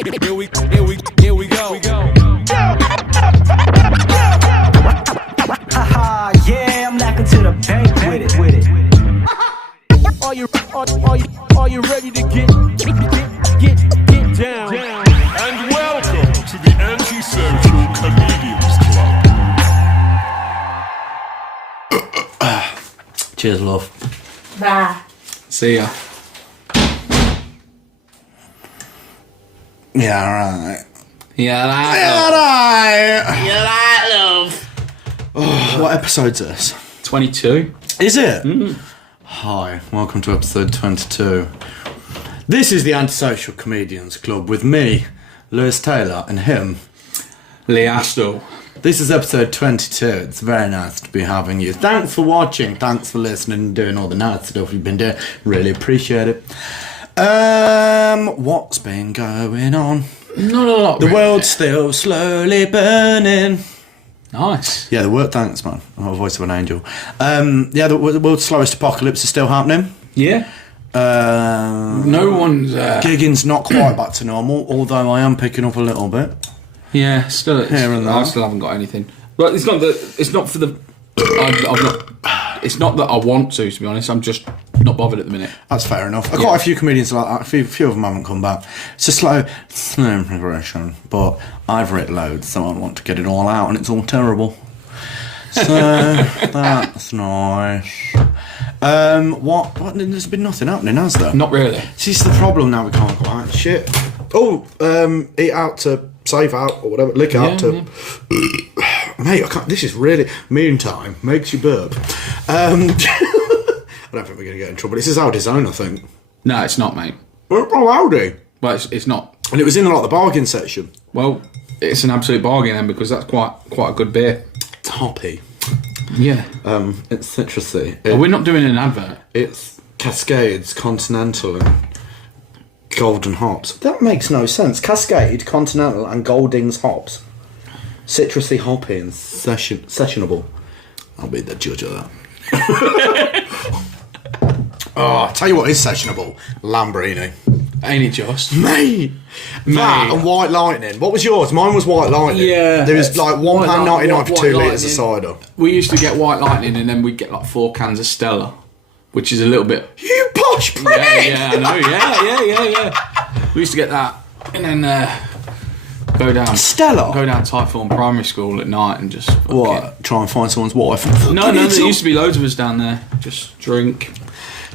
Here we go. Haha, yeah, I'm knocking to the bank with it. Are you ready to get down? And welcome to the Antisocial Comedians Club. Cheers, love. Bye. See ya. Yeah, alright. Yeah, love. What episode's this? 22. Is it? Hi, welcome to episode 22. This is the Antisocial Comedians Club with me, Lewis Taylor, and him, Lee Astle. This is episode 22. It's very nice to be having you. Thanks for watching. Thanks for listening and doing all the nice stuff you've been doing. Really appreciate it. What's been going on? Not a lot. The really. world's still slowly burning. Nice. Yeah, the world. Thanks, man. I'm a voice of an angel. Yeah, the world's slowest apocalypse is still happening. Yeah. No one's. Gigging's not quite back to normal, although I am picking up a little bit. Yeah, still. Here and there. I still haven't got anything. But it's not that. It's not for the. I'm not. It's not that I want to be honest. I'm just not bothered at the minute. That's fair enough. Quite a few comedians like that. A few of them haven't come back. It's a slow progression, but I've written loads, so I want to get it all out, and it's all terrible. So that's nice. What? There's been nothing happening, has there? Not really. See, it's the problem now. We can't go out. Shit. Oh, eat out to save out or whatever. Lick out to. Yeah. Mate, I can't. This is really meantime makes you burp. I don't think we're going to get in trouble. This is our design, I think. No, it's not, mate. Oh, howdy. Well, it's not. And it was in like the bargain section. Well, it's an absolute bargain then because that's quite a good beer. It's hoppy. Yeah. It's citrusy. We're not doing an advert. It's Cascades, Continental, and Golden hops. That makes no sense. Cascade, Continental, and Goldings hops. Citrusy, hoppy, and sessionable. I'll be the judge of that. Oh, tell you what is sessionable. Lambrini. Ain't it just? Mate! That and White Lightning. What was yours? Mine was White Lightning. Yeah. There was like £1.99 for 2 litres of cider. We used to get White Lightning and then we'd get like 4 cans of Stella, which is a little bit... You posh prick! Yeah, I know. Yeah. We used to get that and then go down Typhoon Primary School at night and just... What? Try and find someone's wife? No, there used to be loads of us down there. Just drink...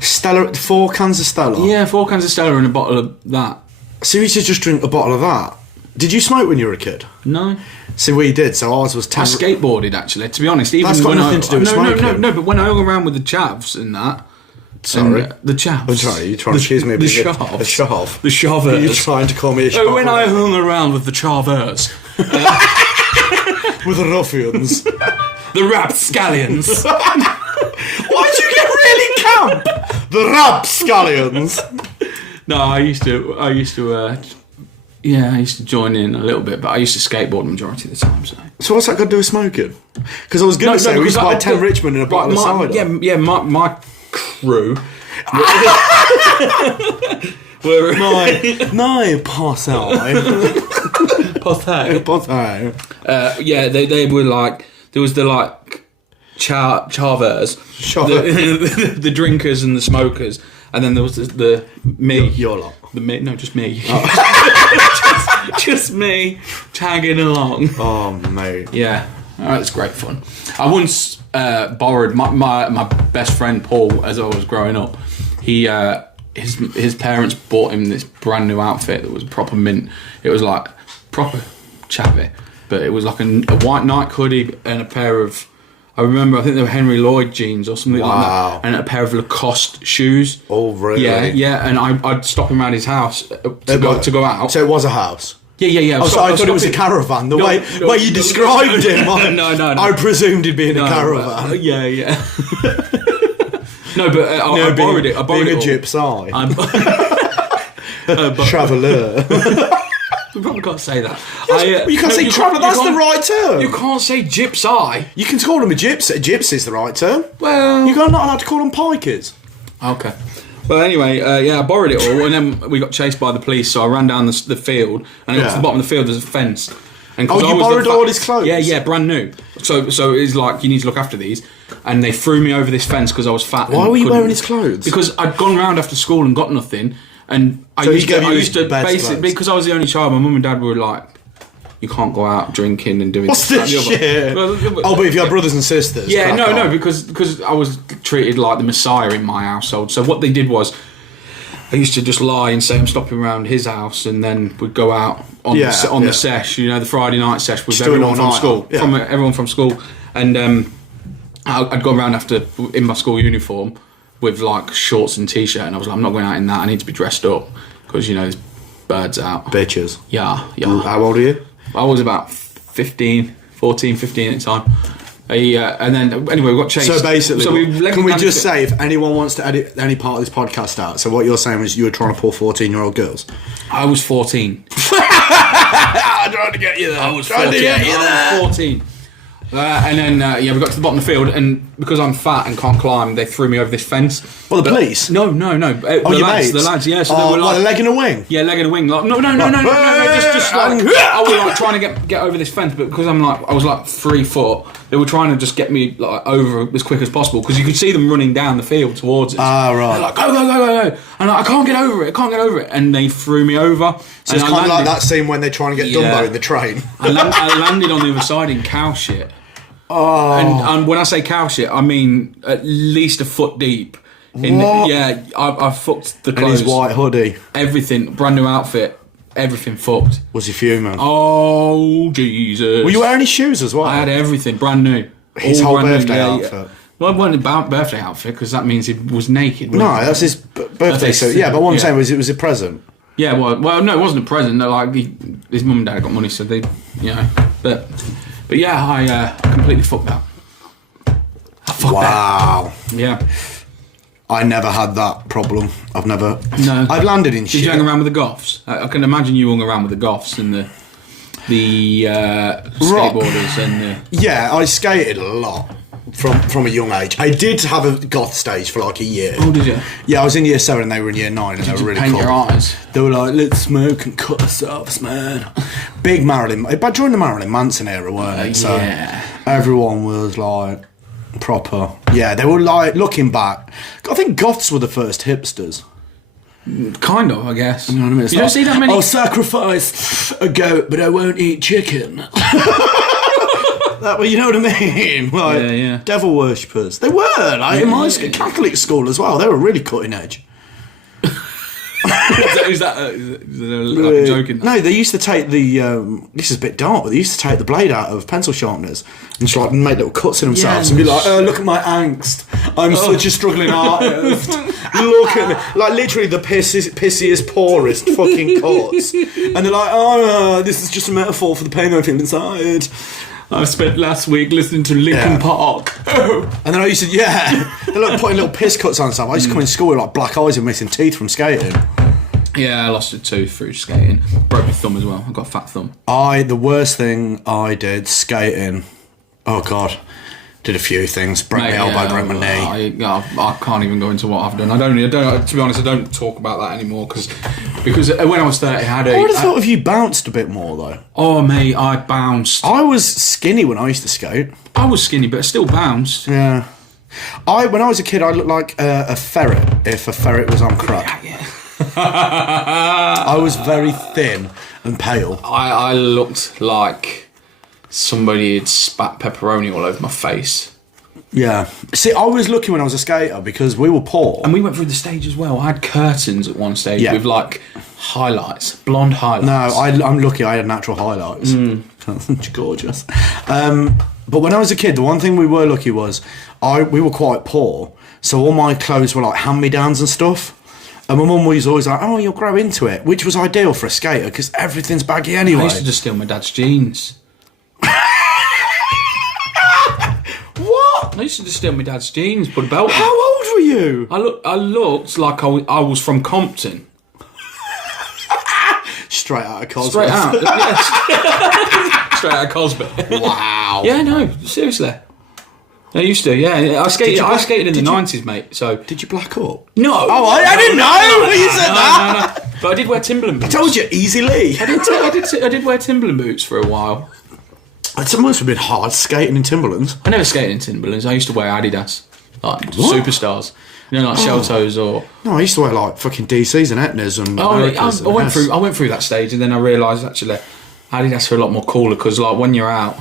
Stella, 4 cans of Stella? Yeah, 4 cans of Stella and a bottle of that. So you used to just drink a bottle of that? Did you smoke when you were a kid? No. See, we did, so ours was 10... I skateboarded, actually, to be honest. Even That's got when nothing to do with smoking. No, but when I hung around with the chavs and that... Sorry? The chavs. I'm sorry, you're trying to accuse me of being a shav. The shavers. You're trying to call me a shav. When I hung around with the chavers. With the ruffians. The rapscallions. Why did you get really camp? The rapscallions. No, I used to join in a little bit, but I used to skateboard the majority of the time. So what's that got to do with smoking? Because I was going to say we used to buy 10 Richmond in a bottle of cider. Yeah, my crew. No, posse. Yeah, they were like, there was the like chavers, the drinkers and the smokers, and then there was the me. Your lot. Just me. Oh. just me tagging along. Oh, mate. Yeah, it's great fun. I once borrowed my best friend Paul as I was growing up. He his parents bought him this brand new outfit that was proper mint. It was like proper chavvy, but it was like a white Nike hoodie and a pair of, I think they were Henry Lloyd jeans or something like that, and a pair of Lacoste shoes. Oh, really? Yeah, and I'd stop him around his house to go out. So it was a house? Yeah. Oh, so I thought it was a caravan. The way you described him. No. I presumed he'd be in a caravan. Yeah. No, but I borrowed it. I borrowed being it. Being a gypsy. But Traveller. We probably can't say that. You can't say traveller, that's the right term. You can't say gypsy. You can call them a gypsy. Gypsy's the right term. Well... You're not allowed to call them pikers. Okay. But anyway, I borrowed it all, and then we got chased by the police. So I ran down the field, and I got to the bottom of the field. There's a fence. And Oh, you borrowed all his clothes? Yeah, brand new. So it's like, you need to look after these. And they threw me over this fence because I was fat. Why were you wearing his clothes? Because I'd gone round after school and got nothing. And I used to basically, because I was the only child, my mum and dad were like, you can't go out drinking and doing What's this shit? Oh, but if you had brothers and sisters. Yeah, no, because I was treated like the Messiah in my household. So what they did was, I used to just lie and say I'm stopping around his house, and then we'd go out on the sesh, the Friday night sesh with everyone from school, everyone from school, and I'd go around after in my school uniform with like shorts and t-shirt, and I was like, I'm not going out in that. I need to be dressed up because there's birds out. Bitches. Yeah. How old are you? I was about 14, 15 at the time. And then anyway, we got chased. So basically, can we just say, say if anyone wants to edit any part of this podcast out? So what you're saying was you were trying to pull 14-year-old girls. I was 14. I'm trying to get you there. I was 14. And then we got to the bottom of the field, and because I'm fat and can't climb, they threw me over this fence. Well, the police? No. The lads, yeah. So they were like, a leg in a wing? Yeah, leg in a wing. Like, no. Just like, I was like trying to get over this fence, but because I was like 3 foot, they were trying to just get me like over as quick as possible because you could see them running down the field towards us. Ah, right. They're like, go. And I can't get over it. And they threw me over. So it's kind of like that scene when they're trying to get Dumbo in the train. I landed on the other side in cow shit. Oh. And when I say cow shit, I mean at least a foot deep. I fucked the clothes. And his white hoodie. Everything, brand new outfit, everything fucked. Was he fuming? Oh, Jesus. Were you wearing any shoes as well? I had everything, brand new. His whole birthday outfit? Yeah. Well, it wasn't about birthday outfit because that means he was naked. No, that's his birthday suit. Yeah, but what I'm saying was it was a present. Yeah, well, no, it wasn't a present. No, like his mum and dad got money, so they, But yeah, I completely fucked that. Wow. That. Yeah. I never had that problem. I've landed in shit. Did you hang around with the goths? I can imagine you hung around with the goths and the skateboarders and the... Yeah, I skated a lot from a young age. I did have a goth stage for like a year. Oh, did you? Yeah, I was in year 7 and they were in year 9 and they were really paint cool. Your eyes? They were like, let's smoke and cut ourselves, man. Big Marilyn... But during the Marilyn Manson era, weren't they? So everyone was like proper... Yeah, they were like, looking back, I think goths were the first hipsters. Kind of, I guess. You know what I mean? You don't see that many... I'll sacrifice a goat, but I won't eat chicken. You know what I mean? Like, devil worshippers. They were, like, in my Catholic school as well. They were really cutting edge. Is that a joke in that? No, they used to take the... this is a bit dark, but they used to take the blade out of pencil sharpeners and just, like, make little cuts in themselves and be like, oh, look at my angst. I'm such a struggling artist. Look at me. Like, literally the pissiest, poorest fucking cuts. And they're like, oh, this is just a metaphor for the pain I feel inside. I spent last week listening to Linkin Park. And then I used to, they're like putting little piss cuts on stuff. I used to come in school with like black eyes and missing teeth from skating. Yeah, I lost a tooth through skating. Broke my thumb as well. I got a fat thumb. The worst thing I did skating, oh God, did a few things. Broke my elbow, broke my knee. I can't even go into what I've done. I don't. To be honest, I don't talk about that anymore because when I was 30, I had I would have thought if you bounced a bit more though. Oh mate, I bounced. I was skinny when I used to skate. I was skinny, but I still bounced. Yeah. When I was a kid, I looked like a ferret if a ferret was on crack. Yeah. I was very thin and pale. I looked like somebody had spat pepperoni all over my face. Yeah. See, I was lucky when I was a skater because we were poor. And we went through the stage as well. I had curtains at one stage with like highlights, blonde highlights. No, I'm lucky I had natural highlights. Gorgeous. But when I was a kid, the one thing we were lucky was we were quite poor. So all my clothes were like hand-me-downs and stuff. And my mum was always like, oh, you'll grow into it, which was ideal for a skater because everything's baggy anyway. I used to just steal my dad's jeans. What? I used to just steal my dad's jeans, put a belt on. How old were you? I looked like I was from Compton. Straight out of Cosby. Straight out. Yes. Straight out of Cosby. Wow. Yeah, no, seriously. I used to, yeah. I skated in the 90s, mate. So Did you black up? no. Oh, I didn't know when you said that. No. But I did wear Timberland boots. I told you, easily. I did wear Timberland boots for a while. It must have been hard skating in Timberlands. I never skated in Timberlands. I used to wear Adidas, like superstars. You know, like shell toes or. No, I used to wear like fucking DCs and Etnas and. I went through that stage, and then I realised actually Adidas are a lot more cooler because like when you're out,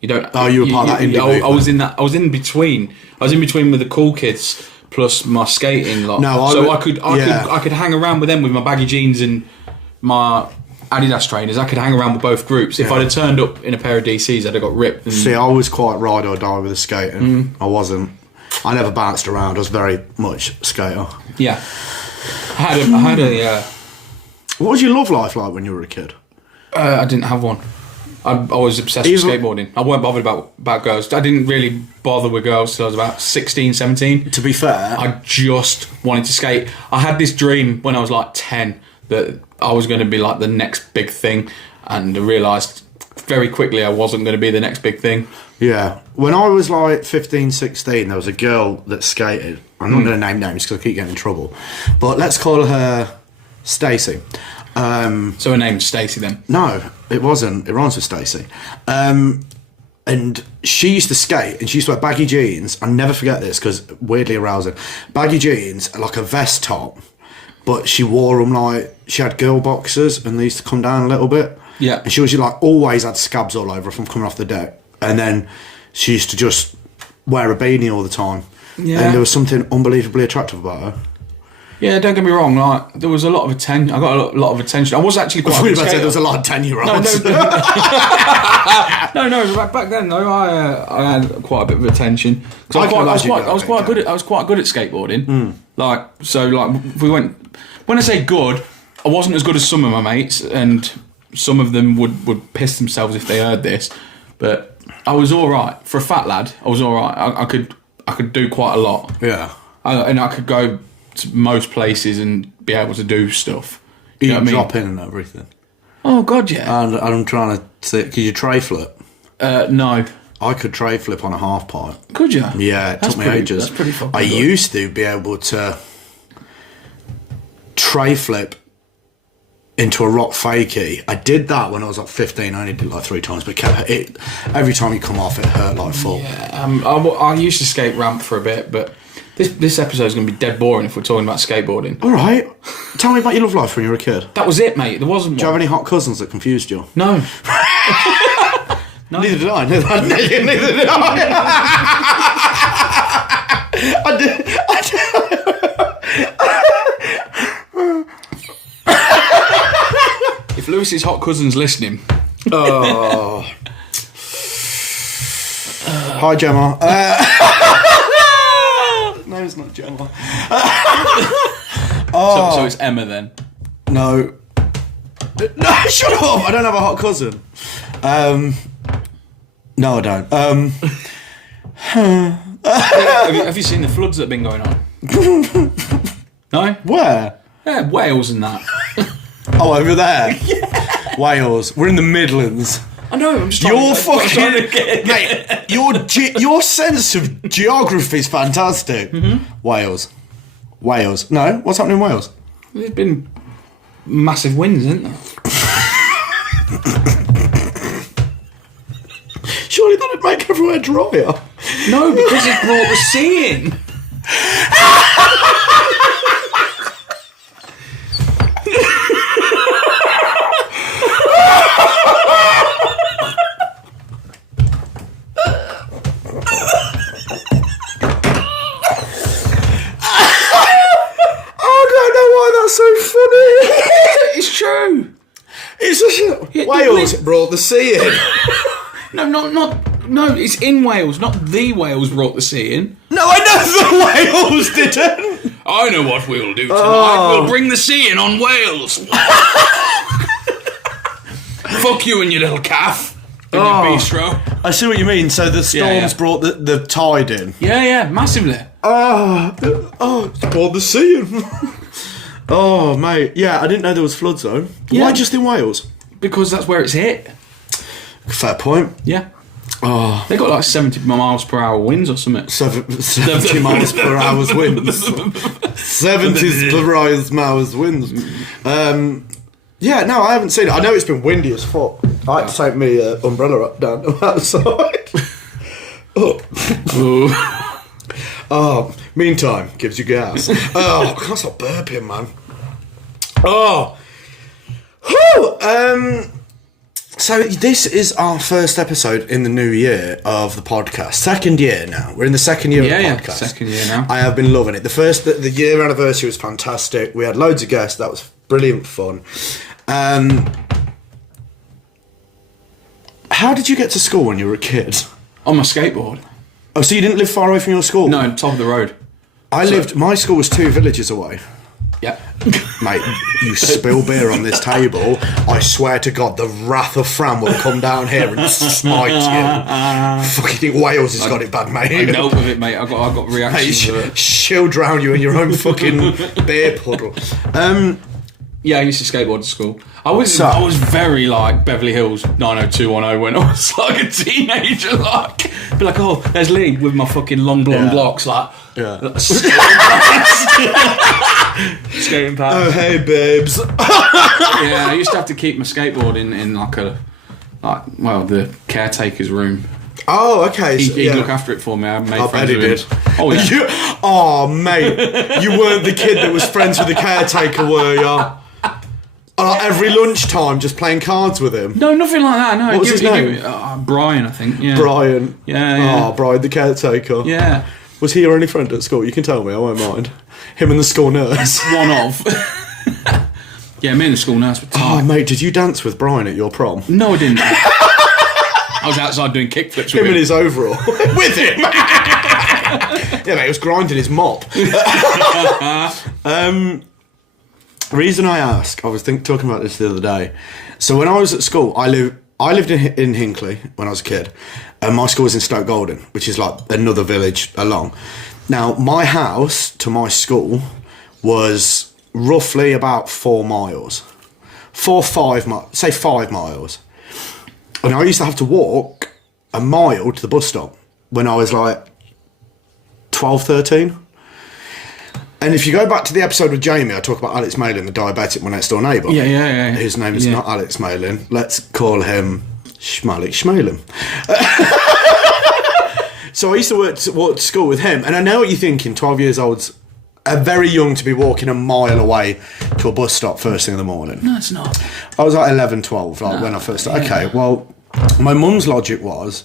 you don't. Oh, you were part of that indie movement. I was in that. I was in between. I was in between with the cool kids plus my skating lot. No, I could hang around with them with my baggy jeans and my Adidas trainers. I could hang around with both groups. If I'd have turned up in a pair of DCs, I'd have got ripped. See, I was quite ride or die with the skating. I wasn't. I never bounced around. I was very much skater. Yeah. I had a. What was your love life like when you were a kid? I didn't have one. I was obsessed with skateboarding. I weren't bothered about girls. I didn't really bother with girls till I was about 16, 17. To be fair, I just wanted to skate. I had this dream when I was like 10 that I was going to be like the next big thing, and I realised very quickly I wasn't going to be the next big thing. yeah. When I was like 15, 16, there was a girl that skated. I'm not going to name names because I keep getting in trouble. But let's call her Stacey. So her name's Stacey then? No, it wasn't. It rhymes with Stacey. And she used to skate, and she used to wear baggy jeans. I'll never forget this because weirdly arousing. Baggy jeans, like a vest top, but she wore them like she had girl boxers, and they used to come down a little bit. Yeah. And she was like always had scabs all over her from coming off the deck. And then she used to just wear a beanie all the time. Yeah. And there was something unbelievably attractive about her. Yeah, don't get me wrong. Like there was a lot of attention. I got a lot of attention. I was actually quite. I a good about to say skater. there was a lot of 10-year-olds. No. Back then though, I had quite a bit of attention. I was quite good at skateboarding. Like we went. When I say good, I wasn't as good as some of my mates, and some of them would piss themselves if they heard this. But I was all right for a fat lad. I was all right. I could do quite a lot. Yeah. And I could go to most places and be able to do stuff. You know what I mean? Drop in and everything. Oh God, yeah. And I'm trying to say, could you tray flip? No. I could tray flip on a half pipe. Could you? Yeah, it took me ages. That's pretty fucking I good. used to be able to tray flip into a rock fakie. I did that when I was like 15. I only did it like 3 times, but every time you come off, it hurt like full. Yeah, I used to skate ramp for a bit, but this episode is going to be dead boring if we're talking about skateboarding. All right. Tell me about your love life when you were a kid. That was it, mate. There wasn't Do you one. have any hot cousins that confused you? No. Neither did I. Neither did If Lewis's hot cousin's listening, Oh. Hi, Gemma. No, it's not Gemma. so it's Emma then. No. No, shut up! I don't have a hot cousin. No, I don't. Have you seen the floods that have been going on? No? Where? Yeah, Wales and that. Oh, over there? Yeah. Wales. We're in the Midlands. I know, I'm just Your trying fucking... to Mate, your sense of geography is fantastic. Mm-hmm. Wales. No? What's happening in Wales? There's been massive winds, isn't there? Surely that'd make everywhere drier. No, because it brought the sea in. So funny. It's true. It's just, Wales brought the sea in. No, it's in Wales, not the Wales brought the sea in. No, I know the Wales didn't. I know what we'll do tonight. We'll bring the sea in on Wales. Fuck you and your little calf and your bistro. I see what you mean. So the storms brought the tide in. Yeah, massively. It's brought the sea in. Oh, mate. Yeah, I didn't know there was floods, though. Yeah. Why just in Wales? Because that's where it's hit. Fair point. Yeah. Oh, they got like 70 miles per hour winds or something. 70 miles per hour winds. 70 per hour winds. Yeah, no, I haven't seen it. I know it's been windy as fuck. I had to take my umbrella up down outside. Oh, meantime, gives you gas. Oh, I can't stop burping, man. Oh. Whew. So this is our first episode in the new year of the podcast. Second year now. We're in the second year of the podcast. Yeah, second year now. I have been loving it. The year anniversary was fantastic. We had loads of guests. That was brilliant fun. How did you get to school when you were a kid? On my skateboard. Oh, so you didn't live far away from your school? No, top of the road. My school was 2 villages away. Yeah. Mate, you spill beer on this table, I swear to God, the wrath of Fran will come down here and smite you. Fucking think Wales has got it bad, mate. I dealt with it, mate. I got reactions to it. She'll drown you in your own fucking beer puddle. Yeah, I used to skateboard to school. I was very like Beverly Hills 90210 when I was like a teenager. Like, be like, oh, there's Lee with my fucking long blonde locks, like, skating past. Oh, hey, babes. Yeah, I used to have to keep my skateboard in the caretaker's room. Oh, okay. He'd look after it for me. I made friends he with did. him. Oh, yeah. Oh, mate. You weren't the kid that was friends with the caretaker, were you? Every lunchtime, just playing cards with him? No, nothing like that. No. What was his name? Brian, I think. Yeah. Brian. Yeah. Oh, Brian, the caretaker. Yeah. Was he your only friend at school? You can tell me, I won't mind. Him and the school nurse. One of. Yeah, me and the school nurse were tight. Oh, mate, did you dance with Brian at your prom? No, I didn't. I was outside doing kickflips with him. Him in his overall. With him? Yeah, mate, he was grinding his mop. Reason I ask, I was talking about this the other day. So when I was at school, I lived in Hinckley when I was a kid, and my school was in Stoke Golding, which is like another village along. Now, my house to my school was roughly about 4 miles. 5 miles. And I used to have to walk a mile to the bus stop when I was like 12, 13. And if you go back to the episode with Jamie, I talk about Alex Malin, the diabetic, my next door neighbour. Yeah. His name is not Alex Malin. Let's call him Schmalin. So I used to walk to school with him, and I know what you're thinking. 12 years old's very young to be walking a mile away to a bus stop first thing in the morning. No, it's not. I was like 11, 12, when I first started. Okay, well, my mum's logic was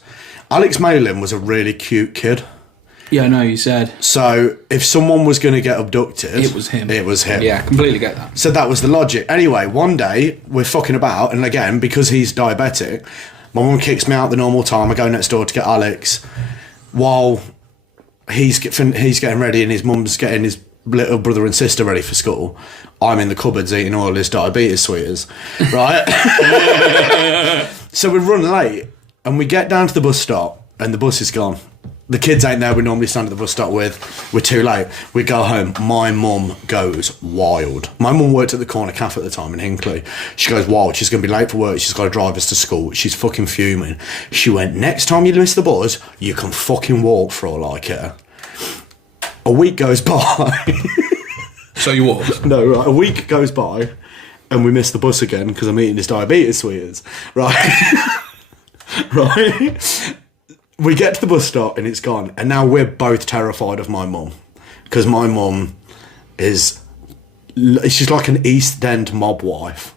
Alex Malin was a really cute kid. Yeah, I know, you said. So if someone was going to get abducted... It was him. Yeah, completely get that. So that was the logic. Anyway, one day, we're fucking about, and again, because he's diabetic, my mum kicks me out the normal time. I go next door to get Alex, while he's getting ready and his mum's getting his little brother and sister ready for school. I'm in the cupboards eating all his diabetes sweeties, right? So we run late, and we get down to the bus stop, and the bus is gone. The kids ain't there we normally stand at the bus stop with. We're too late. We go home. My mum goes wild. My mum worked at the corner cafe at the time in Hinckley. She goes wild. She's going to be late for work. She's got to drive us to school. She's fucking fuming. She went, next time you miss the bus, you can fucking walk for all I care. A week goes by. So you walked? No, right. A week goes by and we miss the bus again because I'm eating his diabetes sweeties. Right? Right? We get to the bus stop and it's gone. And now we're both terrified of my mum. Because my mum she's like an East End mob wife.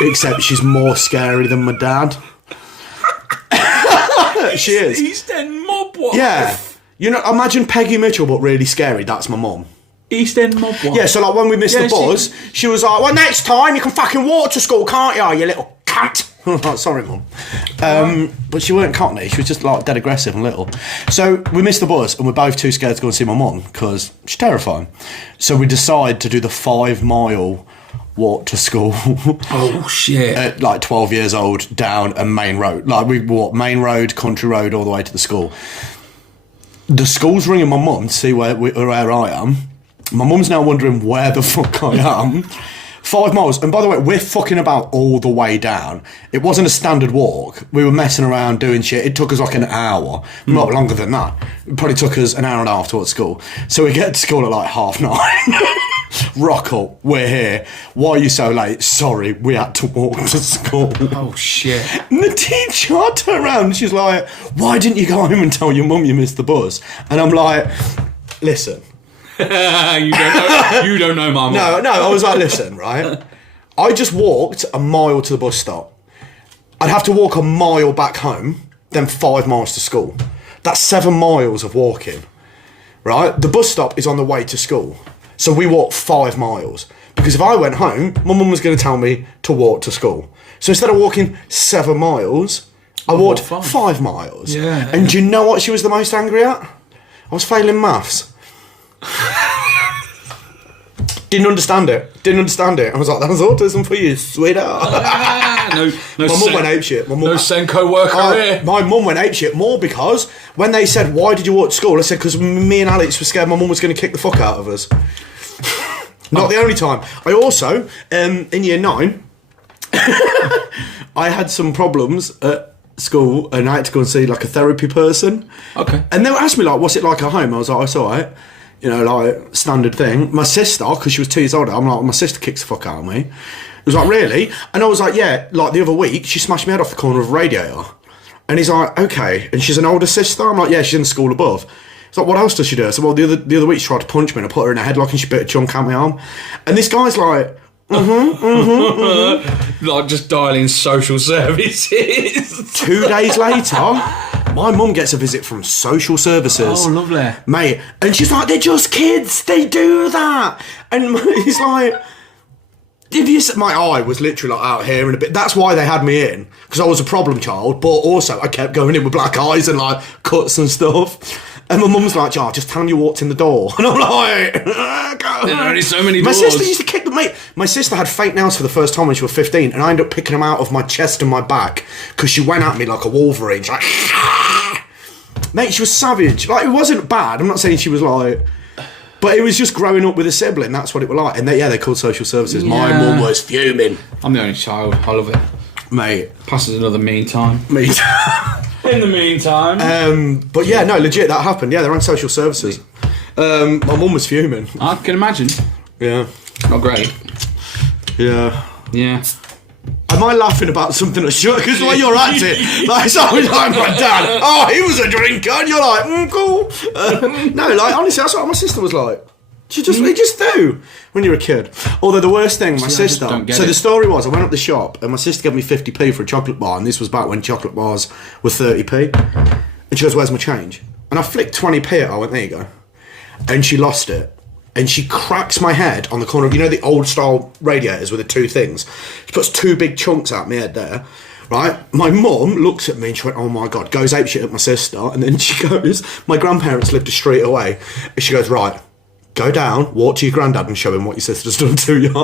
Except she's more scary than my dad. She is. East End mob wife? Yeah. You know, imagine Peggy Mitchell but really scary. That's my mum. East End mob wife? Yeah, so like when we missed the bus, she was like, well, next time you can fucking walk to school, can't you little cunt? Sorry, mum. But she weren't cockney. She was just like dead aggressive and little. So we missed the bus and we're both too scared to go and see my mum because she's terrifying. So we decide to do the 5 mile walk to school. Oh shit! At like 12 years old, down a main road. Like we walked main road, country road, all the way to the school. The school's ringing my mum to see where I am. My mum's now wondering where the fuck I am. 5 miles. And by the way, we're fucking about all the way down. It wasn't a standard walk. We were messing around doing shit. It took us like an hour, not longer than that. It probably took us an hour and a half towards school. So we get to school at like 9:30. Rock up, we're here. Why are you so late? Sorry, we had to walk to school. Oh shit. And the teacher turned around and she's like, why didn't you go home and tell your mum you missed the bus? And I'm like, listen. You don't know my mum. No, I was like, listen, right? I just walked a mile to the bus stop. I'd have to walk a mile back home, then 5 miles to school. That's 7 miles of walking, right? The bus stop is on the way to school. So we walked 5 miles. Because if I went home, my mum was going to tell me to walk to school. So instead of walking 7 miles, I walked 5 miles. Yeah. And do you know what she was the most angry at? I was failing maths. Didn't understand it. I was like, that's autism for you, sweetheart. No, My mum went apeshit. No Senko worker here. My mum went apeshit more because when they said, why did you walk to school? I said, because me and Alex were scared my mum was going to kick the fuck out of us. Not the only time. I also, in year 9, I had some problems at school and I had to go and see like a therapy person. Okay. And they were asking me like, what's it like at home? I was like, it's alright. You know, like, standard thing. My sister, because she was 2 years older, I'm like, my sister kicks the fuck out of me. It was like, really? And I was like, yeah, like the other week, she smashed me head off the corner of a radiator. And he's like, okay. And she's an older sister? I'm like, yeah, she's in the school above. He's like, what else does she do? I said, well, the other week she tried to punch me and I put her in a headlock and she bit a chunk out my arm. And this guy's like, like just dialing social services. 2 days later, my mum gets a visit from social services. Oh, lovely. Mate, and she's like, they're just kids, they do that. And he's like, my eye was literally like out here and a bit. That's why they had me in, because I was a problem child, but also I kept going in with black eyes and like cuts and stuff. And my mum's like, just tell him you walked in the door. And I'm like, There are only so many my doors. sister used to kick them, mate. My sister had fake nails for the first time when she was 15, and I ended up picking them out of my chest and my back because she went at me like a Wolverine. She's like, mate, she was savage. Like, it wasn't bad. I'm not saying she was like, but it was just growing up with a sibling. That's what it was like. And they called social services. My mum was fuming. I'm the only child. I love it. Mate. Passes another mean time. Me. In the meantime. But yeah, no, legit, that happened. Yeah, they're on social services. My mum was fuming. I can imagine. Yeah. Not great. Yeah. Yeah. Am I laughing about something that's short? Because the way you're acting, like, it's always like my dad. Oh, he was a drinker. And you're like, cool. No, like, honestly, that's what my sister was like. We just do when you're a kid. Although the worst thing, my sister. So the story was, I went up the shop and my sister gave me 50p for a chocolate bar, and this was back when chocolate bars were 30p. And she goes, "Where's my change?" And I flicked 20p at her. I went, "There you go." And she lost it. And she cracks my head on the corner of, you know, the old style radiators with the 2 things. She puts 2 big chunks out my head there. Right? My mum looks at me and she went, "Oh my God," goes apeshit at my sister. And then she goes, my grandparents lived a street away. And she goes, "Right, go down, walk to your granddad and show him what your sister's done to you."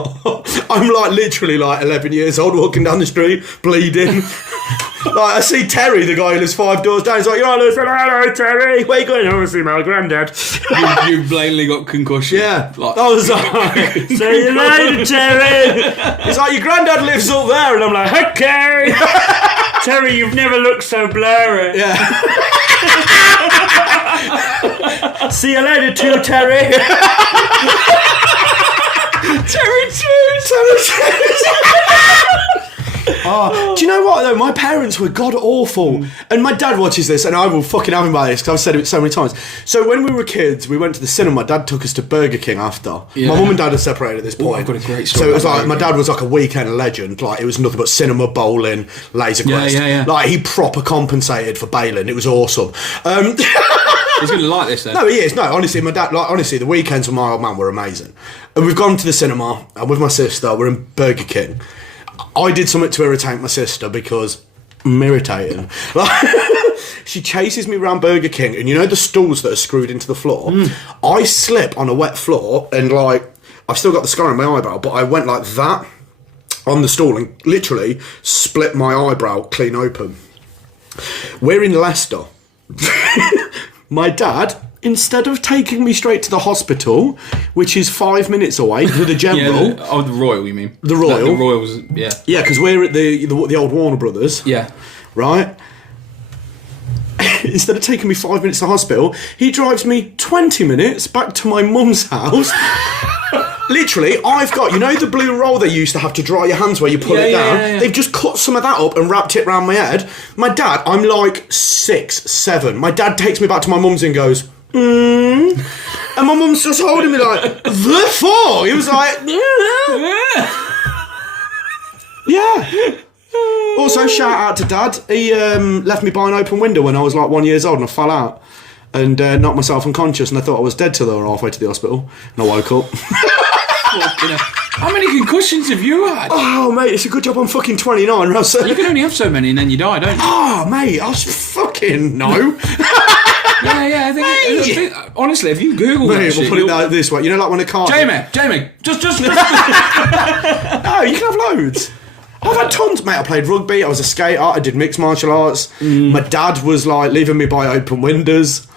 I'm like literally like 11 years old walking down the street, bleeding. Like, I see Terry, the guy who lives 5 doors down. He's like, "You're listen, hello Terry, where you going?" "I want to see my granddad." You blatantly got concussion. Yeah. Like, I was like, "See you later, Terry." He's like, "Your granddad lives up there." And I'm like, "Okay." Terry, you've never looked so blurry. Yeah. See you later too, Terry. Terry Chews. Oh, do you know what though? My parents were god awful, and my dad watches this, and I will fucking have him by this because I've said it so many times. So when we were kids, we went to the cinema. Dad took us to Burger King after. Yeah. My mum and dad are separated at this point. I've got a great story So it was about like my Burger dad was like a weekend legend. Like, it was nothing but cinema, bowling, laser quest. Yeah. Like, he proper compensated for bailing. It was awesome. He's going to like this then. No, he is. No, honestly, my dad. Like, honestly, the weekends with my old man were amazing. And we've gone to the cinema, and with my sister, we're in Burger King. I did something to irritate my sister because I'm irritating. Like, she chases me around Burger King, and you know the stools that are screwed into the floor? I slip on a wet floor, and like, I've still got the scar on my eyebrow, but I went like that on the stool and literally split my eyebrow clean open. We're in Leicester. My dad instead of taking me straight to the hospital, which is 5 minutes away to the general. The Royal, you mean? The Royal. The Royals, yeah. Yeah, because we're at the old Warner Brothers. Yeah. Right? Instead of taking me 5 minutes to hospital, he drives me 20 minutes back to my mum's house. Literally, I've got, you know the blue roll they used to have to dry your hands where you pull it down? Yeah. They've just cut some of that up and wrapped it around my head. My dad, I'm like 6, 7. My dad takes me back to my mum's and goes, and my mum's just holding me like, the fuck? He was like, yeah. Also, shout out to Dad. He left me by an open window when I was like 1 year old and I fell out and knocked myself unconscious and I thought I was dead till they were halfway to the hospital and I woke up. How many concussions have you had? Oh, mate, it's a good job I'm fucking 29, Russell. You can only have so many and then you die, don't you? Oh, mate, I was fucking no. Yeah, I think honestly, if you Google that we'll shit, put it this way. You know, like when a car... Jamie, just... No, you can have loads. I've had tons, mate. I played rugby, I was a skater, I did mixed martial arts. My dad was like leaving me by open windows.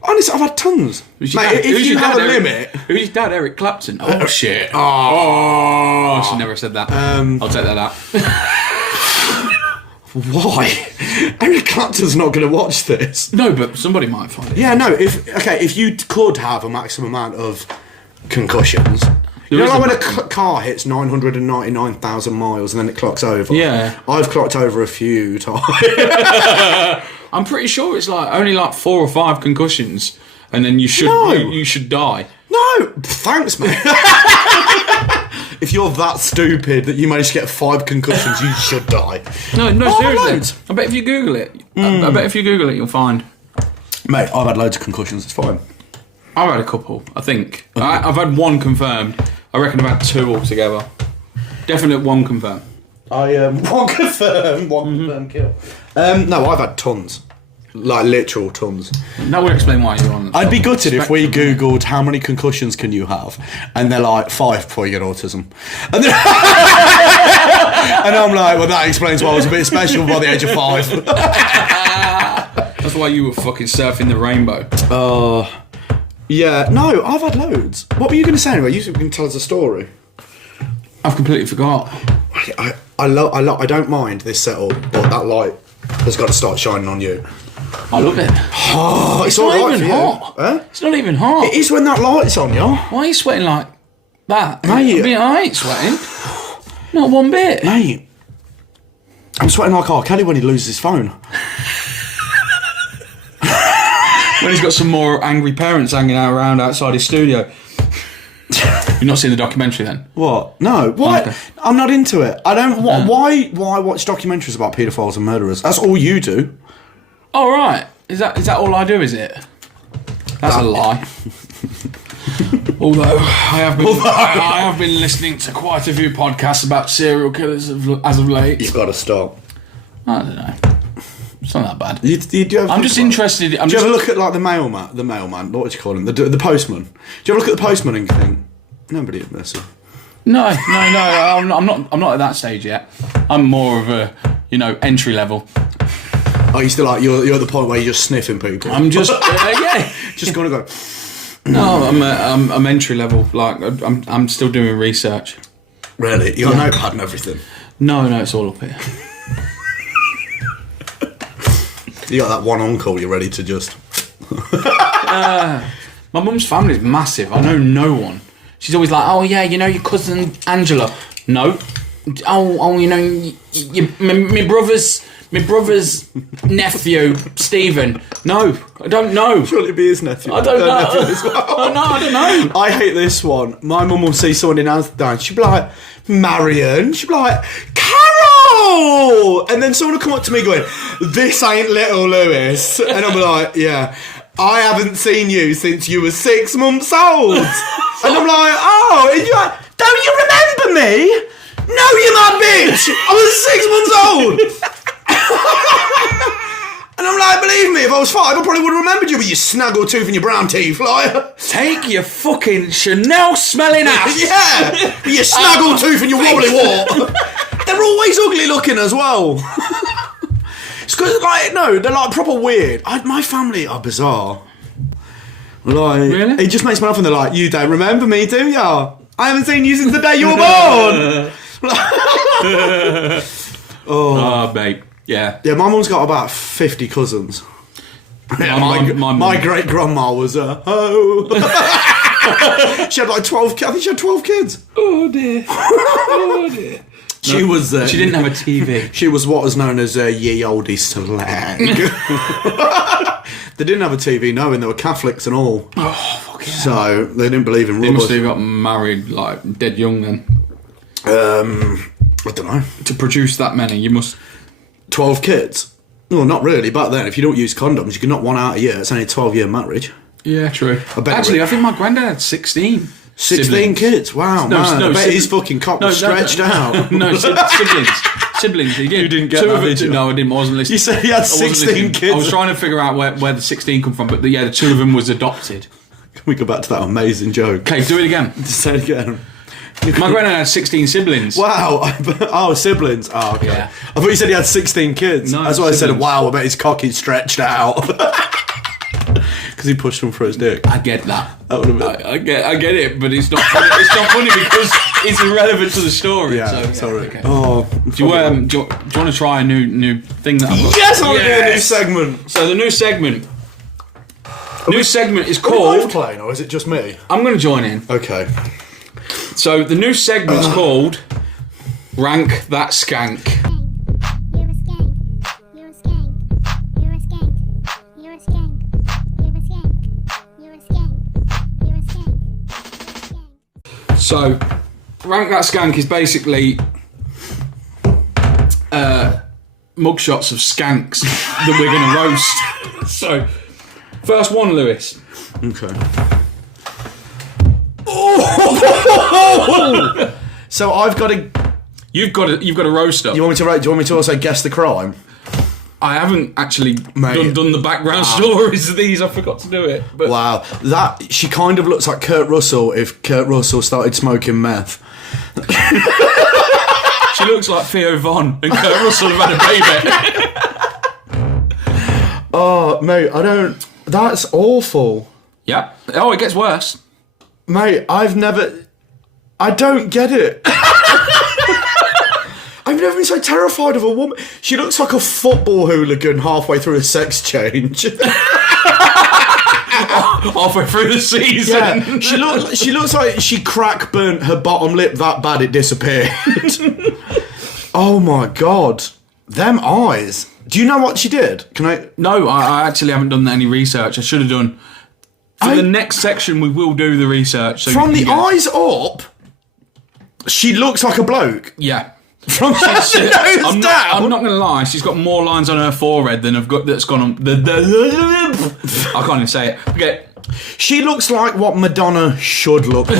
Honestly, I've had tons. Mate, if you have a limit... Who's your dad, Eric Clapton? Oh, shit. Oh, I should never have said that. I'll take that out. Why? Eric Clapton's not going to watch this. No, but somebody might find it. Yeah, no, if you could have a maximum amount of concussions... You know, like when a car hits 999,000 miles and then it clocks over? Yeah. I've clocked over a few times. I'm pretty sure it's like only like 4 or 5 concussions and then you should die. No, thanks, mate. If you're that stupid that you managed to get 5 concussions, you should die. No, seriously. I bet if you Google it, you'll find. Mate, I've had loads of concussions, it's fine. I've had a couple, I think. I've had 1 confirmed. I reckon I've had 2 altogether. Definite 1 confirmed. 1 confirmed, 1 confirmed kill. No, I've had tons. Like literal tons. That would explain why you're on the I'd be gutted if we Googled how many concussions can you have and they're like 5 before you get autism. And, then and I'm like, well, that explains why I was a bit special by the age of 5. That's why you were fucking surfing the rainbow. Yeah, no, I've had loads. What were you going to say anyway? You can tell us a story. I've completely forgot. I don't mind this setup, but that light has got to start shining on you. I love it. Oh, it's not all right even for hot. You. Huh? It's not even hot. It is when that light's on you. Why are you sweating like that? Mate. I mean, I ain't sweating. Not one bit. Mate, I'm sweating like R. Kelly when he loses his phone. When he's got some more angry parents hanging out around outside his studio. You've not seen the documentary then? What? No. What? Okay. I'm not into it. I don't... Why watch documentaries about paedophiles and murderers? That's all you do. Oh, right. Is that all I do, is it? That's a lie. Although I have been listening to quite a few podcasts about serial killers as of late. You've got to stop. I don't know. It's not that bad. I'm just interested. Do you ever look at like the mailman? What would you call him? The postman. Do you ever look at the postman and think nobody would miss him? No. I'm not at that stage yet. I'm more of a entry level. Oh, you still like you're at the point where you're just sniffing people. I'm just just gonna go. No, I'm entry level. Like I'm still doing research. Really? You got a notepad and everything? No, it's all up here. You got that one uncle, you're ready to just... My mum's family's massive. I know no one. She's always like, oh yeah, your cousin Angela. No. Oh, my brother's nephew, Stephen. No, I don't know. Surely it'd be his nephew. I don't know. I don't know. I hate this one. My mum will see someone in Amsterdam. She'd be like, Marion. She'd be like, Carol! And then someone will come up to me going, this ain't little Lewis. And I'll be like, yeah, I haven't seen you since you were 6 months old. And I'm like, oh, and you're like, don't you remember me? No, you mad bitch! I was 6 months old! And I'm like, believe me, if I was 5, I probably would have remembered you with your snaggletooth and your brown teeth, like. Take your fucking Chanel smelling ass! Yeah! With your snaggletooth and your wobbly wart. They're always ugly looking as well. It's because, they're like proper weird. My family are bizarre. Like, Really? It just makes me laugh when they're like, you don't remember me, do ya? I haven't seen you since the day you were born. Oh, mate. Yeah. Yeah, my mum's got about 50 cousins. My great grandma was a hoe. She had like 12 kids. I think she had 12 kids. Oh, dear. Oh, dear. She was. She didn't have a TV. She was what was known as ye olde slang. They didn't have a TV, no, and they were Catholics and all. Oh, fuck yeah. So they didn't believe in They rubbers. must have got married like dead young then. I don't know. To produce that many, you must. 12 kids? Well, not really. Back then, if you don't use condoms, you can knock one out a year. It's only a 12-year marriage. Yeah, true. bet Actually, it- I think my granddad had 16. 16 siblings. kids? Wow, No, man. no, I bet sib- his fucking cock was stretched out. No, siblings. Siblings, he did. You didn't get Two that, of it- did you? No, I didn't. I wasn't listening. You said he had I wasn't 16 listening. kids. I was trying to figure out where the 16 come from, but the 2 of them was adopted. Can we go back to that amazing joke? Okay, do it again. Say it again. My granddad had 16 siblings. Wow. Oh, siblings. Oh, okay. Yeah. I thought you said he had 16 kids. No, That's why I said, siblings. wow, I bet his cock is stretched out. Because he pushed him through his dick. I get that. That would have been... I get it, but it's not funny. It's not funny because it's irrelevant to the story. Yeah, so, sorry. okay. Oh, Do you want to try a new thing that I've got? Yes, I want to do a new segment. So the new segment. New segment is Are we both called. playing, or is it just me? I'm going to join in. Okay. So the new segment's called Rank That Skank. You're a skank. You're a skank. You're a skank. You're a skank. You're a skank. You're a skank. You're a skank. You're a skank. So, Rank That Skank is basically mugshots of skanks that we're going to roast. So, first one, Lewis. Okay. So I've got to... You've got a roast up. You want me to rate? Do you want me to also guess the crime? I haven't actually Mate. done the background stories of these. I forgot to do it. But Wow, that she kind of looks like Kurt Russell if Kurt Russell started smoking meth. she looks like Theo Von and Kurt Russell have had a baby. Oh, mate, I don't. That's awful, Yeah. Oh, it gets worse. mate. I don't get it. I've never been so terrified of a woman. She looks like a football hooligan halfway through a sex change. Halfway through the season. Yeah, she looks like she crack burnt her bottom lip that bad it disappeared. Oh my god, them eyes. Do you know what she did? Can I? No, I actually haven't done any research. I should have done. For the next section, we will do the research. So From you the can get- eyes up, she looks like a bloke. Yeah. From the nose I'm down. not going to lie. She's got more lines on her forehead than I've got. That's gone on. I can't even say it. Okay. She looks like what Madonna should look like.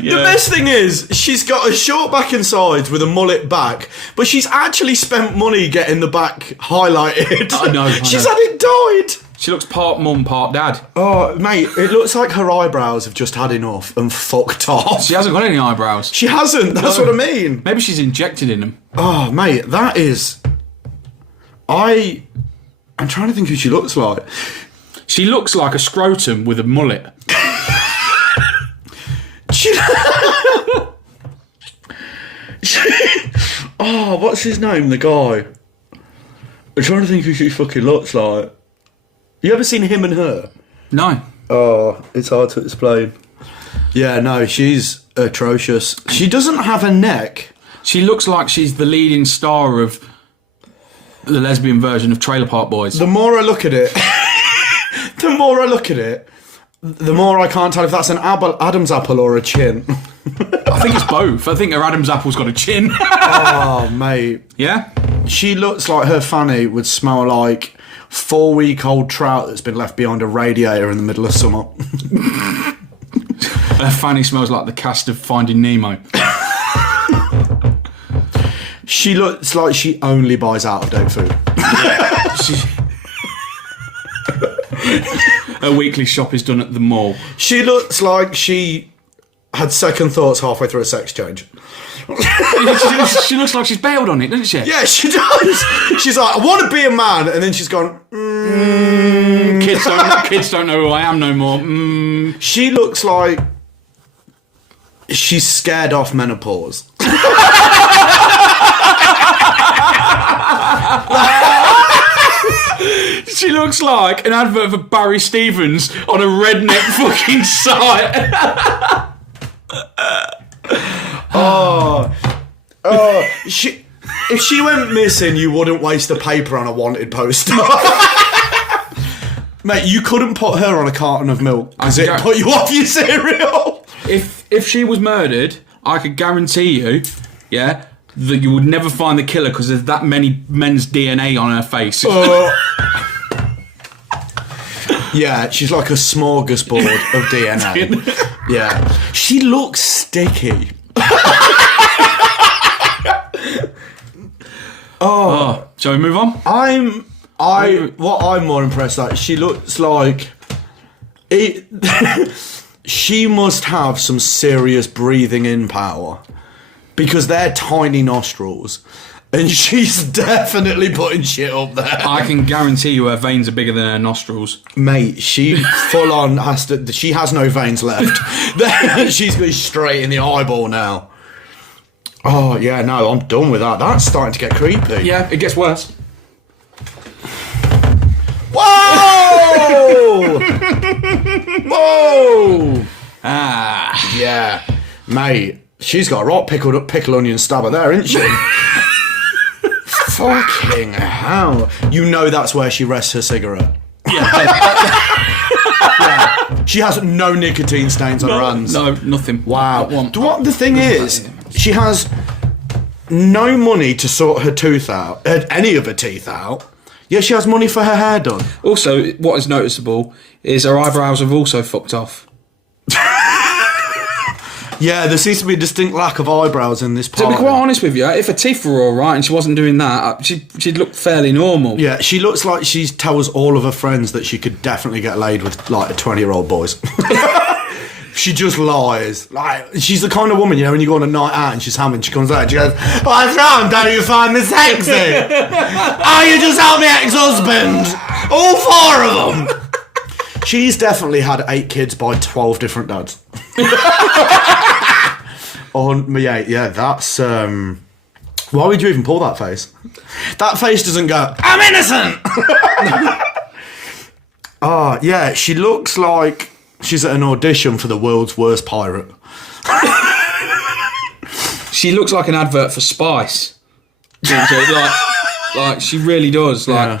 The best thing is, she's got a short back and sides with a mullet back, but she's actually spent money getting the back highlighted. I know. She's had it dyed. She looks part mum, part dad. Oh, mate, it looks like her eyebrows have just had enough and fucked off. She hasn't got any eyebrows. She hasn't, that's what I mean. Maybe she's injected in them. Oh, mate, that is... I'm trying to think who she looks like. She looks like a scrotum with a mullet. Oh, what's his name, the guy? I'm trying to think who she fucking looks like. You ever seen Him and Her? No. Oh, it's hard to explain. Yeah, no, she's atrocious. She doesn't have a neck. She looks like she's the leading star of the lesbian version of Trailer Park Boys. The more I look at it, the more I can't tell if that's an Adam's apple or a chin. I think it's both. I think her Adam's apple's got a chin. Oh, mate. Yeah? She looks like her fanny would smell like 4-week-old trout that's been left behind a radiator in the middle of summer. Her fanny smells like the cast of Finding Nemo. She looks like she only buys out-of-date food. Her weekly shop is done at the mall. She looks like she had second thoughts halfway through a sex change. She looks like she's bailed on it, doesn't she? Yeah, she does. She's like, I want to be a man, and then she's gone, Kids don't know who I am no more. She looks like she's scared off menopause. She looks like an advert for Barry Stevens on a redneck fucking site. If she went missing, you wouldn't waste the paper on a wanted poster. Mate, you couldn't put her on a carton of milk because it put you off your cereal. If she was murdered, I could guarantee you, yeah, that you would never find the killer because there's that many men's DNA on her face. Yeah, she's like a smorgasbord of DNA. Yeah. She looks sticky. Shall we move on? What I'm more impressed at, she looks like it. She must have some serious breathing in power because they're tiny nostrils, and she's definitely putting shit up there. I can guarantee you her veins are bigger than her nostrils. Mate, she full on has to. She has no veins left. She's going straight in the eyeball now. Oh yeah, no, I'm done with that. That's starting to get creepy. Yeah, it gets worse. Whoa! Whoa! Ah, Yeah, mate, she's got a right pickle onion stabber there, isn't she? Fucking hell! You know that's where she rests her cigarette. Yeah. She has no nicotine stains on her hands. no, nothing. Wow. Not one. What the thing is, she has no money to sort her tooth out, any of her teeth out. Yeah, she has money for her hair done. Also, what is noticeable is her eyebrows have also fucked off. Yeah, there seems to be a distinct lack of eyebrows in this To part. be quite honest with you, if her teeth were all right and she wasn't doing that, she'd look fairly normal. Yeah, she looks like she tells all of her friends that she could definitely get laid with like 20-year-old boys. She just lies. Like, she's the kind of woman, you know, when you go on a night out and she's hammering, she comes out and she goes, "What's wrong? Don't you find me sexy? Oh, you just helped me ex-husband. All 4 of them." She's definitely had 8 kids by 12 different dads. Yeah, that's why would you even pull that face? That face doesn't go, "I'm innocent." Oh yeah, she looks like she's at an audition for the world's worst pirate. She looks like an advert for Spice. like she really does. Like, Yeah.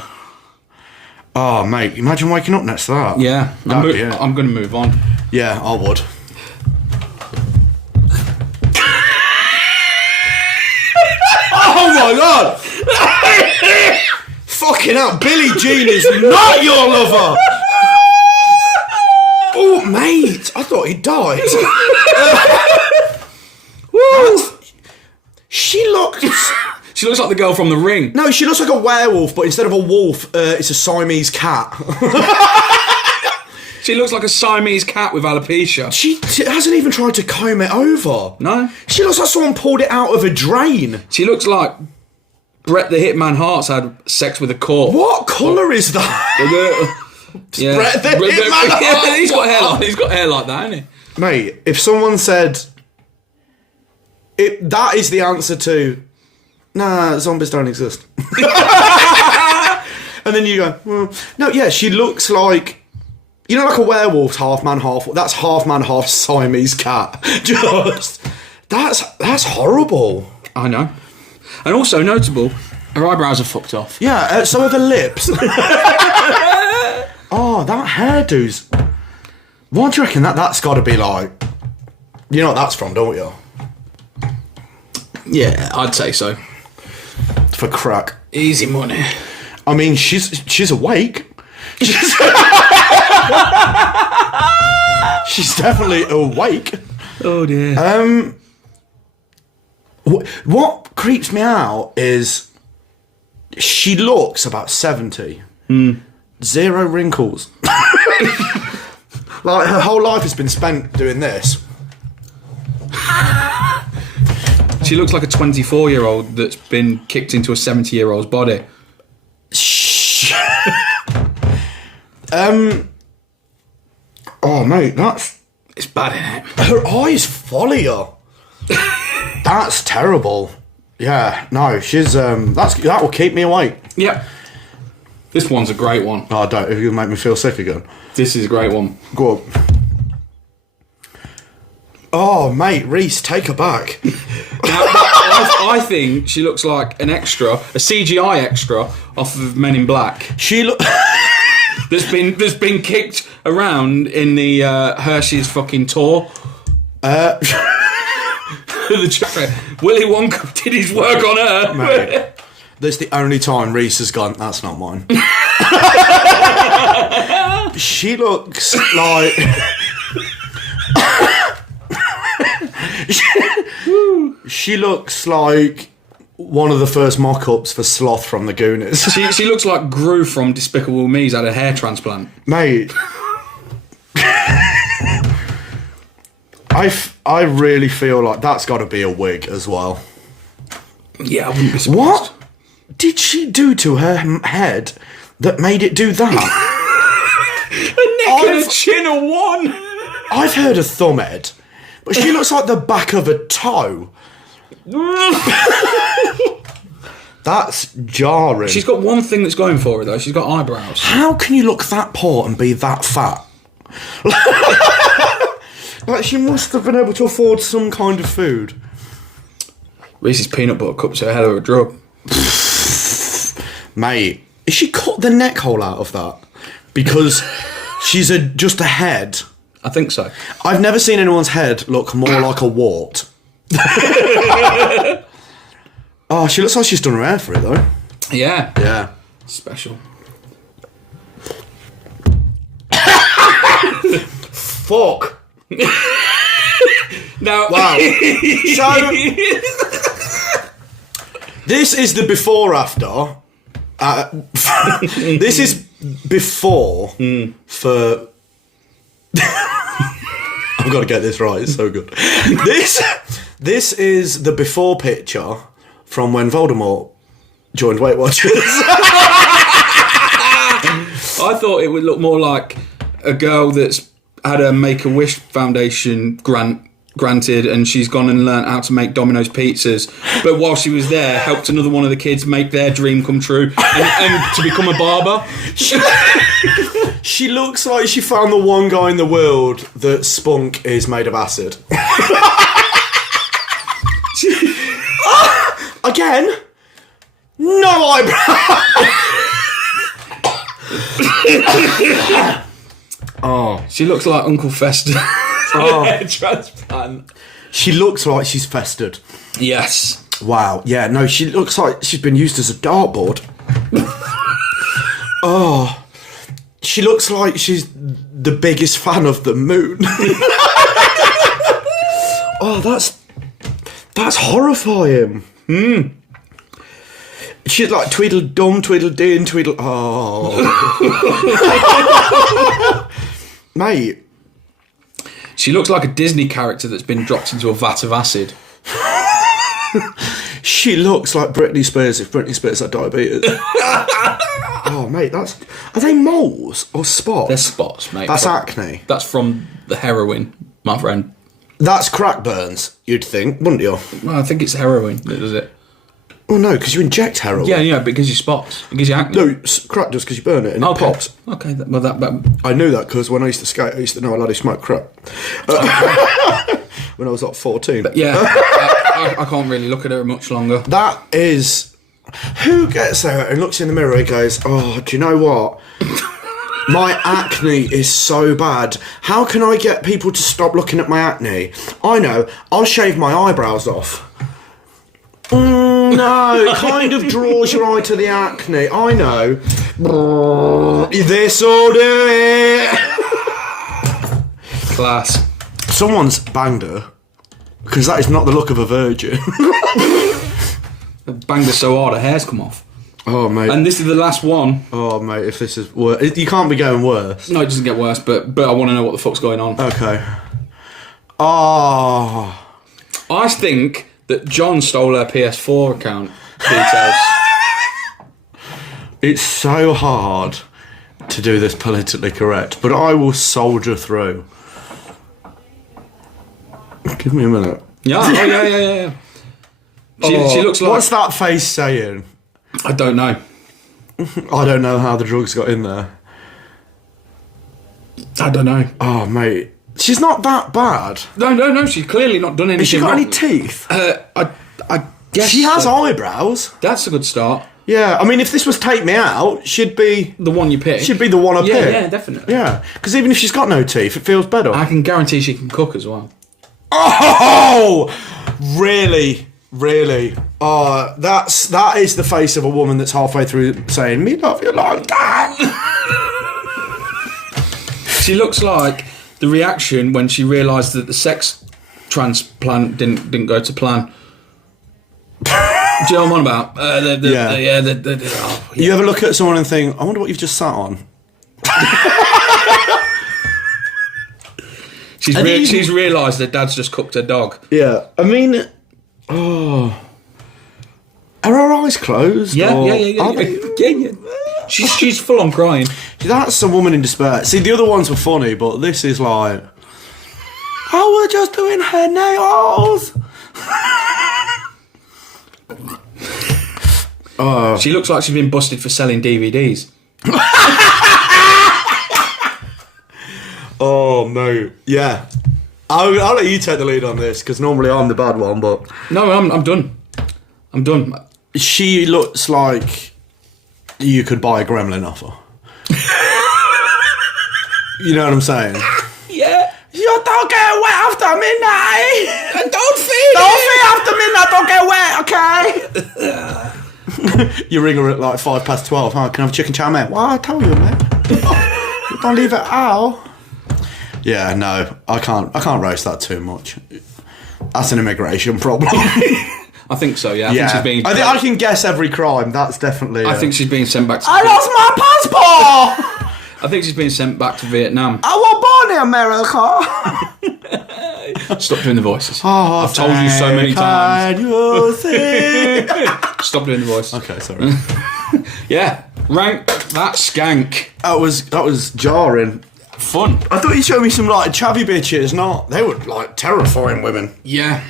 Oh mate, imagine waking up next to that. yeah, That'd be it. I'm going to move on. Yeah, I would. Oh my god! Fucking hell, Billie Jean is not your lover! Oh mate, I thought he died. She looks... She looks like the girl from The Ring. No, she looks like a werewolf, but instead of a wolf, it's a Siamese cat. She looks like a Siamese cat with alopecia. She hasn't even tried to comb it over. No. She looks like someone pulled it out of a drain. She looks like Bret the Hitman Hart's had sex with a corpse. What colour is that? Yeah. Bret the Hitman Hart. He's got hair like, he's got hair like that, hasn't he? Mate, if someone said... that is the answer to... Nah, zombies don't exist. And then you go, well, no, yeah, she looks like... You know, like a werewolf, half man, half... That's half man, half Siamese cat. Just... That's horrible. I know. And also notable, her eyebrows are fucked off. Yeah, so are the lips. Oh, that hairdo's... What do you reckon that's got to be like? You know what that's from, don't you? Yeah, I'd say so. For crack. Easy money. I mean, she's awake. She's definitely awake. Oh dear. What creeps me out is she looks about 70. 0 wrinkles. Like her whole life has been spent doing this. She looks like a 24-year-old that's been kicked into a 70-year-old's body. Oh, mate, It's bad, innit? her eyes follow you. That's terrible. Yeah, no, she's that will keep me awake. Yep. This one's a great one. Oh, don't, if you make me feel sick again. This is a great one. Go on. Oh, mate, Reese, take her back. Now, I think she looks like an extra, a CGI extra off of Men in Black. She look. That's been kicked around in the Hershey's fucking tour. Willy Wonka did his work on her. Mate, that's the only time Reese has gone, that's not mine. She looks like. She looks like one of the first mock-ups for Sloth from the Goonies. She looks like Gru from Despicable Me's had a hair transplant. Mate. I really feel like that's got to be a wig as well. Yeah, I wouldn't be surprised. What did she do to her head that made it do that? A neck and a chin are one. I've heard of Thumbhead, but she looks like the back of a toe. That's jarring. She's got one thing that's going for her, though. She's got eyebrows. How can you look that poor and be that fat? Like, she must have been able to afford some kind of food. Reese's peanut butter cups are a hell of a drug. Mate, is she cut the neck hole out of that? Because she's just a head. I think so. I've never seen anyone's head look more like a wart. Oh, she looks like she's done her hair for it, though. Yeah. Yeah. Special. Fuck. Now, Wow. So, this is the before after. This is before for. I've got to get this right. It's so good. This is the before picture from when Voldemort joined Weight Watchers. I thought it would look more like a girl that's had a Make-A-Wish Foundation granted, and she's gone and learnt how to make Domino's pizzas, but while she was there helped another one of the kids make their dream come true and to become a barber. She looks like she found the one guy in the world that spunk is made of acid. Again, no eyebrow. Oh, she looks like Uncle Fester. Oh. Transplant. She looks like she's festered. Yes. Wow. Yeah. No, she looks like she's been used as a dartboard. Oh, she looks like she's the biggest fan of the moon. Oh, that's horrifying. She's like Tweedledum, Tweedledee, and Tweedle. Oh, mate. She looks like a Disney character that's been dropped into a vat of acid. She looks like Britney Spears if Britney Spears had diabetes. Oh, mate, are they moles or spots? They're spots, mate. That's acne. That's from the heroin, my friend. That's crack burns, you'd think, wouldn't you? Well, I think it's heroin that does it. Well, no, because you inject heroin. Yeah, but it gives you spots. It gives you acne. No, crack does because you burn it and it pops. Okay, well, that I knew that because when I used to skate, I used to know a lad who smoked crack. When I was like 14. yeah, I can't really look at her much longer. That is... Who gets there and looks in the mirror and goes, oh, do you know what? My acne is so bad. How can I get people to stop looking at my acne? I know, I'll shave my eyebrows off. No, it kind of draws your eye to the acne. I know. This'll do it. Class. Someone's banged her. Because that is not the look of a virgin. Banged her so hard her hair's come off. Oh, mate. And this is the last one. Oh, mate, if this is worse... You can't be going worse. No, it doesn't get worse, but I want to know what the fuck's going on. Okay. Oh. I think that John stole her PS4 account details. It's so hard to do this politically correct, but I will soldier through. Give me a minute. Yeah. She looks like. What's that face saying? I don't know. I don't know how the drugs got in there. I don't know. Oh, mate. She's not that bad. No. She's clearly not done anything. Has she got wrong. any teeth? I guess She has so. eyebrows. That's a good start. Yeah, I mean, if this was Take Me Out, she'd be The one you pick. the one I pick. Yeah, definitely. Yeah, because even if she's got no teeth, it feels better. I can guarantee she can cook as well. Oh, really? Oh, that is the face of a woman that's halfway through saying, "Me love you like that." She looks like the reaction when she realised that the sex transplant didn't go to plan. Do you know what I'm on about? You ever look at someone and think, "I wonder what you've just sat on"? She's realised that Dad's just cooked her dog. Yeah, I mean, are her eyes closed? Yeah. Are they? She's full on crying. That's a woman in despair. See, the other ones were funny, but this is like, oh, we're just doing her nails. She looks like she's been busted for selling DVDs. Oh, mate. Yeah. I'll let you take the lead on this, because normally I'm the bad one, but... No, I'm done. I'm done. She looks like you could buy a gremlin off her. You know what I'm saying? Yeah. You don't get wet after midnight! And don't feed Don't feed after midnight, don't get wet, okay? You ring her at like 12:05, huh? Can I have chicken chow mein? Well, I told you, mate. Don't leave it out. Yeah, no, I can't roast that too much. That's an immigration problem. I think so, yeah. I think she's being... I can guess every crime. That's definitely... I think she's being sent back to... I lost my passport! I think she's being sent back to Vietnam. I was born in America. Stop doing the voices. Oh, I've told you so many times. Can you see? Stop doing the voice. Okay, sorry. Yeah. Rank That Skank. That was jarring. Fun. I thought you'd show me some like chavvy bitches. Not they were like terrifying women. Yeah.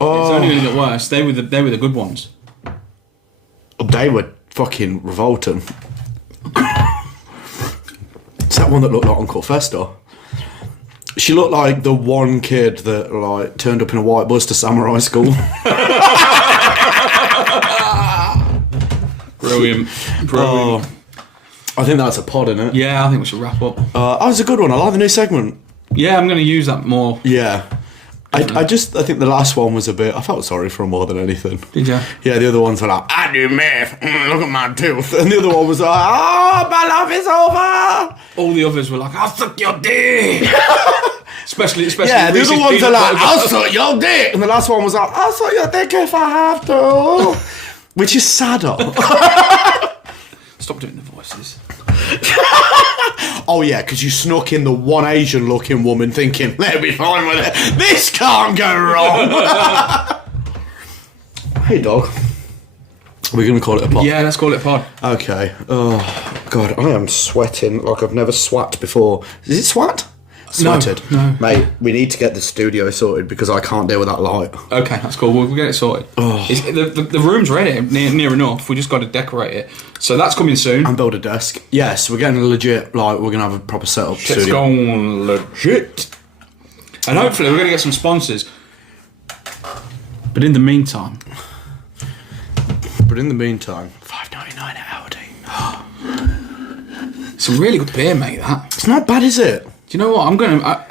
Oh, It's only going to get worse. They were the good ones. they were fucking revolting. It's that one that looked like Uncle Fester. She looked like the one kid that like turned up in a white bus to samurai school. Brilliant. Oh, I think that's a pod, isn't it? Yeah, I think we should wrap up. That was a good one. I like the new segment. Yeah, I'm going to use that more. Yeah. I think the last one was a bit... I felt sorry for him more than anything. Did you? Yeah, the other ones were like, I do math. Look at my tooth. And the other one was like, oh, my life is over. All the others were like, I'll suck your dick. especially Yeah, the Reese's other ones peanut are like, butter. I'll suck your dick. And the last one was like, I'll suck your dick if I have to. Which is sadder. Stop doing the voices. Oh, yeah, because you snuck in the one Asian-looking woman thinking, they'll be fine with it. This can't go wrong. Hey, dog. We're going to call it a pod. Yeah, let's call it a pod. Okay. Oh, God, I am sweating like I've never swat before. Is it swat? Sweated. No. Mate, we need to get the studio sorted because I can't deal with that light. Okay, that's cool. We'll get it sorted. Oh. The room's ready, near enough. We just got to decorate it. So that's coming soon. And build a desk. Yes, we're getting a legit, like, we're going to have a proper setup Shit's studio. going legit. And hopefully we're going to get some sponsors. But in the meantime... $5.99 at Aldi. It's a really good beer, mate, that. It's not bad, is it? Do you know what?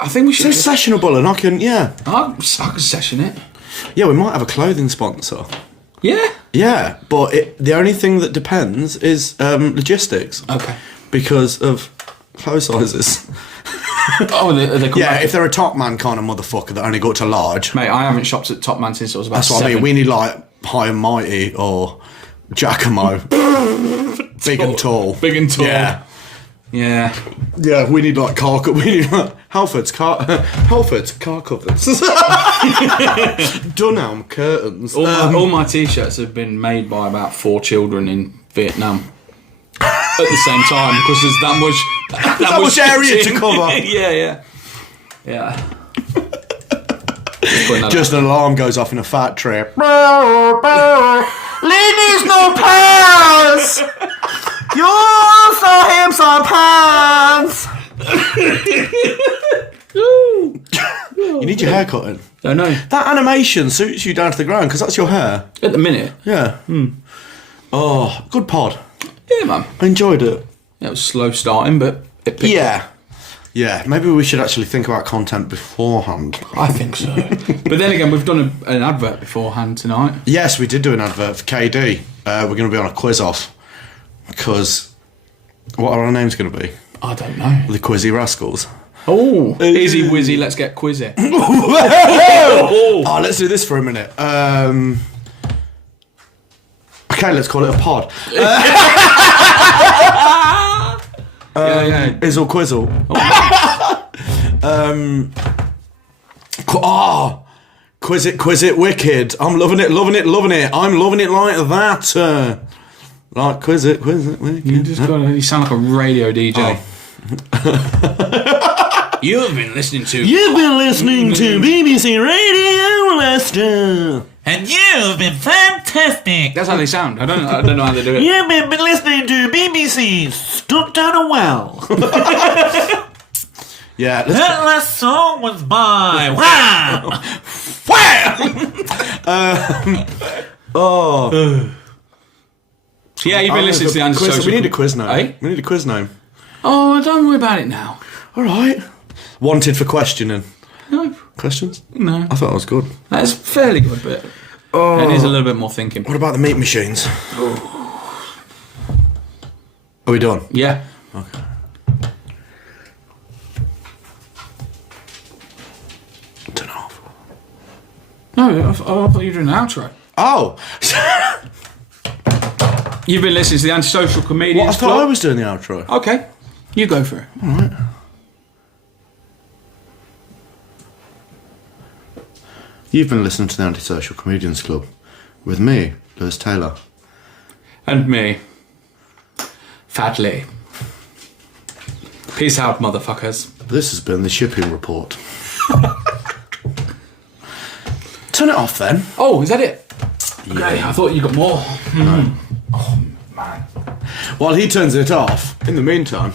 I think we should... It's sessionable and I can session it. Yeah, we might have a clothing sponsor. Yeah. Yeah, but the only thing that depends is Giacomo. Big and tall. Yeah. Yeah, we need like car we need like Halford's car covers. Dunelm curtains. All my t-shirts have been made by about 4 children in Vietnam. at the same time because there's that much that much area to shitting. cover. Yeah. Just an alarm goes off in a factory. Ladies, no pants! You saw him some pants! You need your hair cutting. I know. That animation suits you down to the ground because that's your hair. At the minute. Yeah. Oh, good pod. Yeah, man. I enjoyed it. It was slow starting, but it picked up. Yeah, maybe we should actually think about content beforehand. I think so. But then again, we've done an advert beforehand tonight. Yes, we did do an advert for KD. We're going to be on a quiz off. Because what are our names going to be? I don't know. The Quizzy Rascals. Oh, easy wizzy, let's get quizzy. Oh, let's do this for a minute. Okay, let's call it a pod. Izzle Quizzle. Quiz it, wicked. I'm loving it. I'm loving it like that. Like quiz it, wicked. You sound like a radio DJ. You've been listening to BBC Radio Leicester. And you've been fantastic. That's how they sound. I don't know how they do it. You've been listening to BBC Stuck Down a Well. Yeah. That last song was by Wow. Yeah, you've been listening to the antisocial. We need a quiz name. Eh? We need a quiz name. Oh, don't worry about it now. All right. Wanted for questioning. No. Questions? No. I thought that was good. That's fairly good, but it needs a little bit more thinking. What about the meat machines? Are we done? Yeah. Okay. Turn it off. No, I thought you were doing an outro. Oh! You've been listening to the Antisocial Comedians. What? I thought I was doing the outro. Okay, you go for it. All right. You've been listening to the Antisocial Comedians Club with me, Lewis Taylor. And me, Fat Lee. Peace out, motherfuckers. This has been the shipping report. Turn it off then. Oh, is that it? Yeah. Okay, I thought you got more. No. Oh, man. While he turns it off, in the meantime...